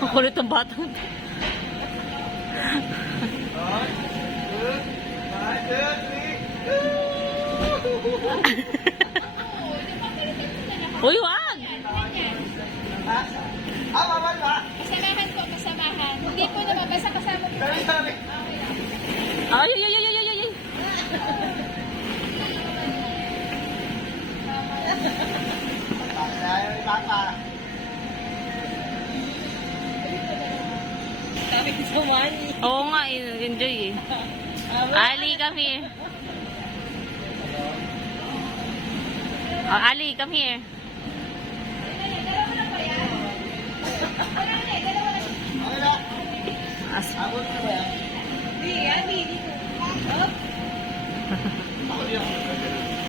Ang kulit ng batang. Uy, wag! Kasamahan po, kasamahan. Hindi po naman, basta kasama po. Ay, ay, ay, ay, ay, ay, ay. Oo nga, enjoy eh. Ali, come here. Oh, Ali, come here. Hindi,